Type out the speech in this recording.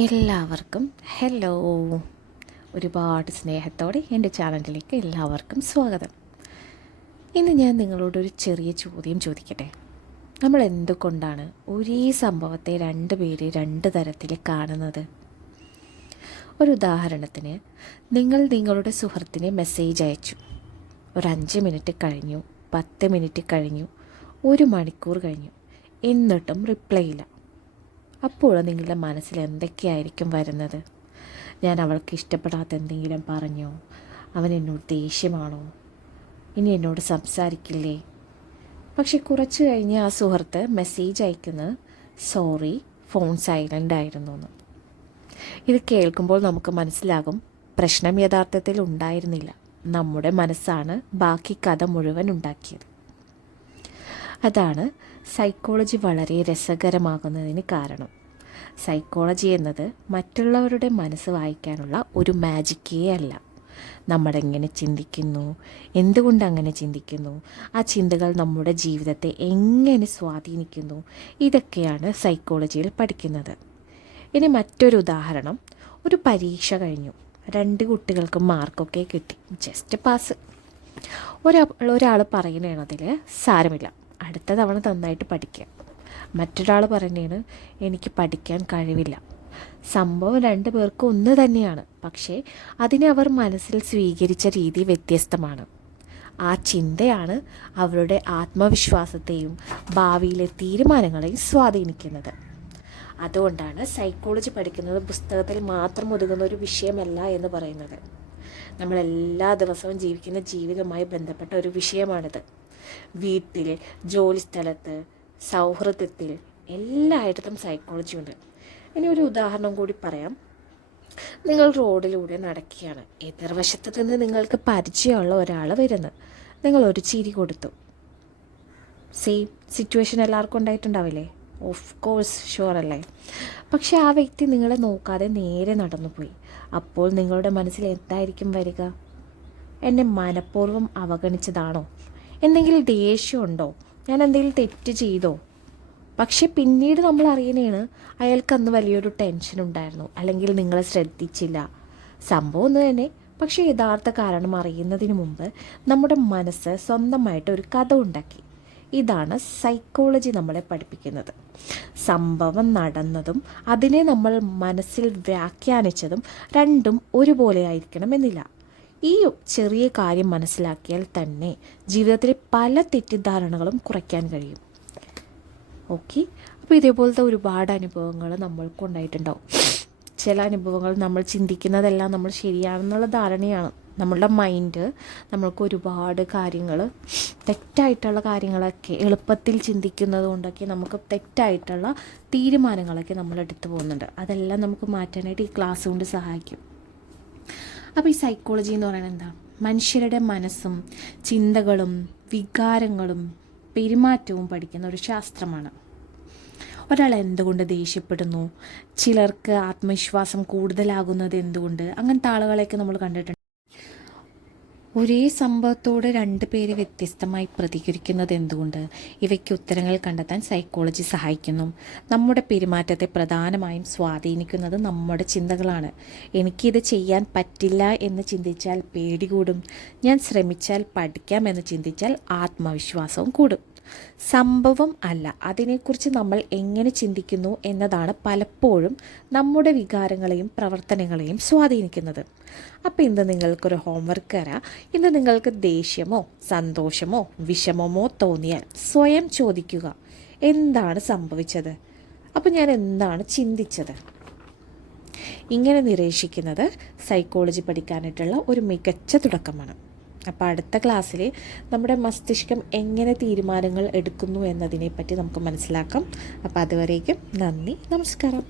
എല്ലാവർക്കും ഹലോ. ഒരുപാട് സ്നേഹത്തോടെ എൻ്റെ ചാനലിലേക്ക് എല്ലാവർക്കും സ്വാഗതം. ഇന്ന് ഞാൻ നിങ്ങളോടൊരു ചെറിയ ചോദ്യം ചോദിക്കട്ടെ. നമ്മൾ എന്തുകൊണ്ടാണ് ഒരേ സംഭവത്തെ രണ്ട് പേര് രണ്ട് തരത്തിൽ കാണുന്നത്? ഒരു ഉദാഹരണത്തിന്, നിങ്ങൾ നിങ്ങളുടെ സുഹൃത്തിനെ മെസ്സേജ് അയച്ചു. ഒരു 5 മിനിറ്റ് കഴിഞ്ഞു, 10 മിനിറ്റ് കഴിഞ്ഞു, 1 മണിക്കൂർ കഴിഞ്ഞു, എന്നിട്ടും റിപ്ലൈ ഇല്ല. അപ്പോൾ നിങ്ങളുടെ മനസ്സിൽ എന്തൊക്കെയായിരിക്കും വരുന്നത്? ഞാൻ അവൾക്ക് ഇഷ്ടപ്പെടാത്ത എന്തെങ്കിലും പറഞ്ഞോ? അവൻ എന്നോട് ദേഷ്യമാണോ? ഇനി എന്നോട് സംസാരിക്കില്ലേ? പക്ഷെ കുറച്ച് കഴിഞ്ഞ് ആ സുഹൃത്ത് മെസ്സേജ് അയക്കുന്നത്, സോറി, ഫോൺ സൈലൻ്റ് ആയിരുന്നു എന്ന്. ഇത് കേൾക്കുമ്പോൾ നമുക്ക് മനസ്സിലാകും, പ്രശ്നം യഥാർത്ഥത്തിൽ ഉണ്ടായിരുന്നില്ല, നമ്മുടെ മനസ്സാണ് ബാക്കി കഥ മുഴുവൻ ഉണ്ടാക്കിയത്. അതാണ് സൈക്കോളജി വളരെ രസകരമാകുന്നതിന് കാരണം. സൈക്കോളജി എന്നത് മറ്റുള്ളവരുടെ മനസ്സ് വായിക്കാനുള്ള ഒരു മാജിക്കേ അല്ല. നമ്മളെങ്ങനെ ചിന്തിക്കുന്നു, എന്തുകൊണ്ട് അങ്ങനെ ചിന്തിക്കുന്നു, ആ ചിന്തകൾ നമ്മുടെ ജീവിതത്തെ എങ്ങനെ സ്വാധീനിക്കുന്നു, ഇതൊക്കെയാണ് സൈക്കോളജിയിൽ പഠിക്കുന്നത്. ഇനി മറ്റൊരു ഉദാഹരണം. ഒരു പരീക്ഷ കഴിഞ്ഞു, 2 കുട്ടികൾക്കും മാർക്കൊക്കെ കിട്ടി, ജസ്റ്റ് പാസ്. ഒരാൾ പറയുന്നതിൽ സാരമില്ല, അടുത്ത തവണ നന്നായിട്ട് പഠിക്കുക. മറ്റൊരാൾ പറയുന്നതാണ്, എനിക്ക് പഠിക്കാൻ കഴിവില്ല. സംഭവം 2 പേർക്കും ഒന്ന് തന്നെയാണ്, പക്ഷേ അതിനെ അവർ മനസ്സിൽ സ്വീകരിച്ച രീതി വ്യത്യസ്തമാണ്. ആ ചിന്തയാണ് അവരുടെ ആത്മവിശ്വാസത്തെയും ഭാവിയിലെ തീരുമാനങ്ങളെയും സ്വാധീനിക്കുന്നത്. അതുകൊണ്ടാണ് സൈക്കോളജി പഠിക്കുന്നത് പുസ്തകത്തിൽ മാത്രം ഒതുങ്ങുന്ന ഒരു വിഷയമല്ല എന്ന് പറയുന്നത്. നമ്മളെല്ലാ ദിവസവും ജീവിക്കുന്ന ജീവിതവുമായി ബന്ധപ്പെട്ട ഒരു വിഷയമാണിത്. വീട്ടിൽ, ജോലിസ്ഥലത്ത്, സൗഹൃദത്തിൽ, എല്ലായിടത്തും സൈക്കോളജി ഉണ്ട്. ഇനി ഒരു ഉദാഹരണം കൂടി പറയാം. നിങ്ങൾ റോഡിലൂടെ നടക്കുകയാണ്. എതിർവശത്ത് നിന്ന് നിങ്ങൾക്ക് പരിചയമുള്ള ഒരാൾ വരുന്നു. നിങ്ങൾ ഒരു ചിരി കൊടുത്തു. സെയിം സിറ്റുവേഷൻ എല്ലാവർക്കും ഉണ്ടായിട്ടുണ്ടാവില്ലേ? ഓഫ് കോഴ്സ്, ഷുവർ അല്ലേ? പക്ഷെ ആ വ്യക്തി നിങ്ങളെ നോക്കാതെ നേരെ നടന്നുപോയി. അപ്പോൾ നിങ്ങളുടെ മനസ്സിൽ എന്തായിരിക്കും വരിക? എന്നെ മനഃപൂർവ്വം അവഗണിച്ചതാണോ? എന്തെങ്കിലും ദേഷ്യമുണ്ടോ? ഞാൻ എന്തെങ്കിലും തെറ്റ് ചെയ്തോ? പക്ഷെ പിന്നീട് നമ്മൾ അറിയുന്നതാണ്, അയാൾക്ക് അന്ന് വലിയൊരു ടെൻഷൻ ഉണ്ടായിരുന്നു, അല്ലെങ്കിൽ നിങ്ങളെ ശ്രദ്ധിച്ചില്ല. സംഭവം ഒന്ന് തന്നെ, പക്ഷേ യഥാർത്ഥ കാരണം അറിയുന്നതിന് മുമ്പ് നമ്മുടെ മനസ്സ് സ്വന്തമായിട്ട് ഒരു കഥ ഉണ്ടാക്കി. ഇതാണ് സൈക്കോളജി നമ്മളെ പഠിപ്പിക്കുന്നത്. സംഭവം നടന്നതും അതിനെ നമ്മൾ മനസ്സിൽ വ്യാഖ്യാനിച്ചതും രണ്ടും ഒരുപോലെ ആയിരിക്കണമെന്നില്ല. ഈ ചെറിയ കാര്യം മനസ്സിലാക്കിയാൽ തന്നെ ജീവിതത്തിലെ പല തെറ്റിദ്ധാരണകളും കുറയ്ക്കാൻ കഴിയും. ഓക്കെ, അപ്പോൾ ഇതേപോലത്തെ ഒരുപാട് അനുഭവങ്ങൾ നമ്മൾക്കും ഉണ്ടായിട്ടുണ്ടാവും. ചില അനുഭവങ്ങൾ നമ്മൾ ചിന്തിക്കുന്നതെല്ലാം നമ്മൾ ശരിയാണെന്നുള്ള ധാരണയാണ്. നമ്മളുടെ മൈൻഡ് നമ്മൾക്ക് ഒരുപാട് കാര്യങ്ങൾ, തെറ്റായിട്ടുള്ള കാര്യങ്ങളൊക്കെ എളുപ്പത്തിൽ ചിന്തിക്കുന്നത് കൊണ്ടൊക്കെ നമുക്ക് തെറ്റായിട്ടുള്ള തീരുമാനങ്ങളൊക്കെ നമ്മൾ എടുത്തു പോകുന്നുണ്ട്. അതെല്ലാം നമുക്ക് മാറ്റാനായിട്ട് ഈ ക്ലാസ് കൊണ്ട് സഹായിക്കും. അപ്പോൾ ഈ സൈക്കോളജി എന്ന് പറയുന്നത് എന്താ? മനുഷ്യരുടെ മനസ്സും ചിന്തകളും വികാരങ്ങളും പെരുമാറ്റവും പഠിക്കുന്ന ഒരു ശാസ്ത്രമാണ്. ഒരാൾ എന്തുകൊണ്ട് ദേഷ്യപ്പെടുന്നു, ചിലർക്ക് ആത്മവിശ്വാസം കൂടുതലാകുന്നത് എന്തുകൊണ്ട്, അങ്ങനത്തെ ആളുകളെയൊക്കെ നമ്മൾ കണ്ടിട്ടുണ്ട്. ഒരേ സംഭവത്തോട് 2 പേര് വ്യത്യസ്തമായി പ്രതികരിക്കുന്നത് എന്തുകൊണ്ട്? ഇവയ്ക്ക് ഉത്തരങ്ങൾ കണ്ടെത്താൻ സൈക്കോളജി സഹായിക്കുന്നു. നമ്മുടെ പെരുമാറ്റത്തെ പ്രധാനമായും സ്വാധീനിക്കുന്നത് നമ്മുടെ ചിന്തകളാണ്. എനിക്കിത് ചെയ്യാൻ പറ്റില്ല എന്ന് ചിന്തിച്ചാൽ പേടി കൂടും. ഞാൻ ശ്രമിച്ചാൽ പഠിക്കാം എന്ന് ചിന്തിച്ചാൽ ആത്മവിശ്വാസവും കൂടും. സംഭവം അല്ല, അതിനെക്കുറിച്ച് നമ്മൾ എങ്ങനെ ചിന്തിക്കുന്നു എന്നതാണ് പലപ്പോഴും നമ്മുടെ വികാരങ്ങളെയും പ്രവർത്തനങ്ങളെയും സ്വാധീനിക്കുന്നത്. അപ്പോൾ ഇന്ന് നിങ്ങൾക്കൊരു ഹോംവർക്ക് തരാം. ഇന്ന് നിങ്ങൾക്ക് ദേഷ്യമോ സന്തോഷമോ വിഷമമോ തോന്നിയാൽ സ്വയം ചോദിക്കുക, എന്താണ് സംഭവിച്ചത്? അപ്പോൾ ഞാൻ എന്താണ് ചിന്തിച്ചത്? ഇങ്ങനെ നിരീക്ഷിക്കുന്നത് സൈക്കോളജി പഠിക്കാനായിട്ടുള്ള ഒരു മികച്ച തുടക്കമാണ്. അപ്പോൾ അടുത്ത ക്ലാസ്സിൽ നമ്മുടെ മസ്തിഷ്കം എങ്ങനെ തീരുമാനങ്ങൾ എടുക്കുന്നു എന്നതിനെപ്പറ്റി നമുക്ക് മനസ്സിലാക്കാം. അപ്പോൾ അതുവരേക്കും നന്ദി, നമസ്കാരം.